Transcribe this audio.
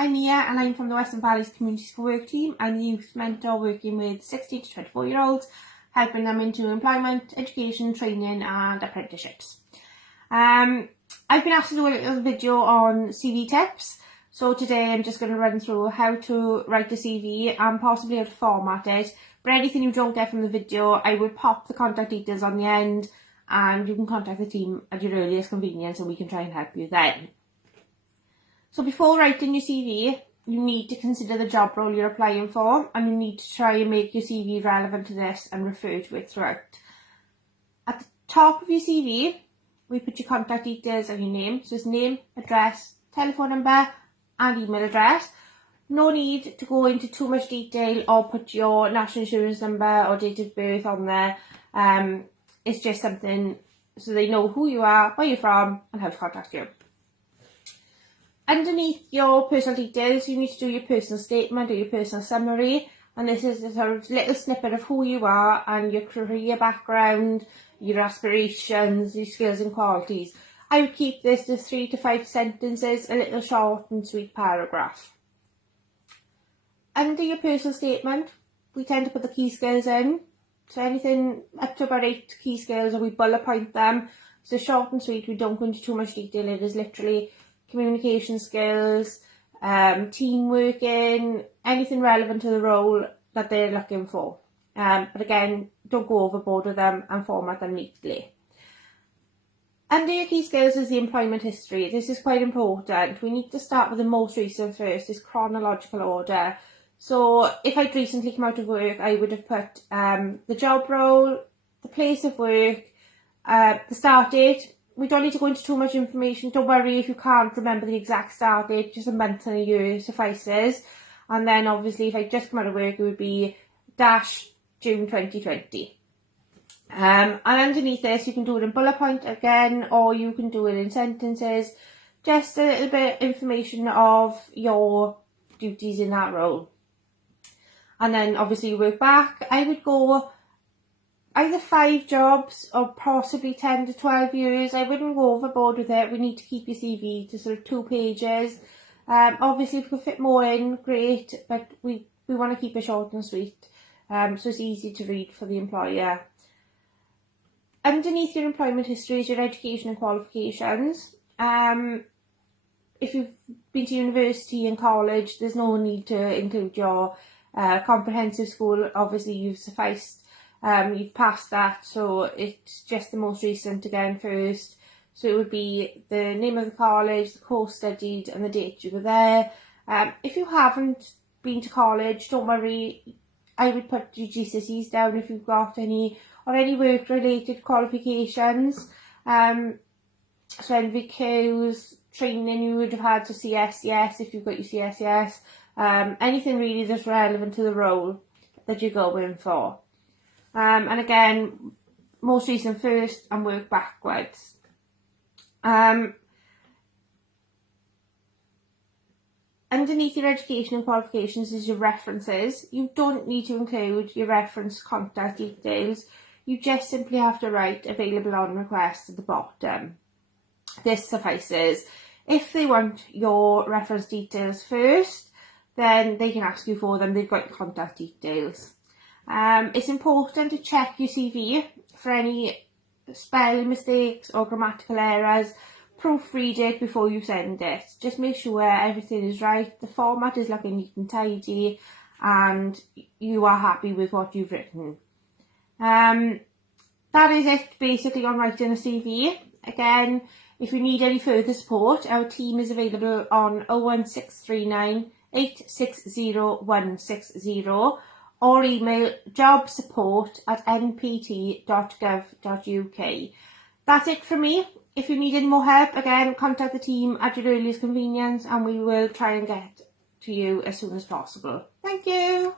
I'm Mia and I'm from the Western Valleys Communities for Work team. I'm the youth mentor working with 16 to 24 year olds, helping them into employment, education, training and apprenticeships. I've been asked to do a little video on CV tips. So today I'm just going to run through how to write a CV and possibly how to format it. But anything you don't get from the video, I will pop the contact details on the end and you can contact the team at your earliest convenience and we can try and help you then. So before writing your CV, you need to consider the job role you're applying for and you need to try and make your CV relevant to this and refer to it throughout. At the top of your CV, we put your contact details and your name. So it's name, address, telephone number and email address. No need to go into too much detail or put your national insurance number or date of birth on there. It's just something so they know who you are, where you're from and how to contact you. Underneath your personal details, you need to do your personal statement or your personal summary. And this is a sort of little snippet of who you are and your career background, your aspirations, your skills and qualities. I would keep this to 3 to 5 sentences, a little short and sweet paragraph. Under your personal statement, we tend to put the key skills in. So anything up to about 8 key skills, or we bullet point them. So short and sweet, we don't go into too much detail. It is literally communication skills, team working, anything relevant to the role that they're looking for. But again, don't go overboard with them and format them neatly. Under your key skills is the employment history. This is quite important. We need to start with the most recent first, this chronological order. So if I'd recently come out of work, I would have put the job role, the place of work, the start date. We don't need to go into too much information. Don't worry if you can't remember the exact start date, just a month and a year suffices. And then obviously if I just come out of work, it would be June 2020. And underneath this, you can do it in bullet point again, or you can do it in sentences. Just a little bit of information of your duties in that role. And then obviously you work back. I would go either 5 jobs or possibly 10 to 12 years. I wouldn't go overboard with it. We need to keep your CV to sort of 2 pages. Obviously if we could fit more in, great, but we want to keep it short and sweet. So it's easy to read for the employer. Underneath your employment history is your education and qualifications. If you've been to university and college, there's no need to include your comprehensive school. Obviously you've sufficed. You've passed that, so it's just the most recent again first. So it would be the name of the college, the course studied and the date you were there. If you haven't been to college, don't worry. I would put your GCSEs down if you've got any or any work related qualifications. So NVQs, training you would have had, to CSCS if you've got your CSCS. Anything really that's relevant to the role that you're going for. And again, most recent first and work backwards. Underneath your education and qualifications is your references. You don't need to include your reference contact details. You just simply have to write available on request at the bottom. This suffices. If they want your reference details first, then they can ask you for them. They've got your contact details. It's important to check your CV for any spelling mistakes or grammatical errors. Proofread it before you send it. Just make sure everything is right, the format is looking neat and tidy, and you are happy with what you've written. That is it basically on writing a CV. Again, if you need any further support, our team is available on 01639 860 160 or email jobsupport@npt.gov.uk. That's it from me. If you need any more help, again, contact the team at your earliest convenience and we will try and get to you as soon as possible. Thank you.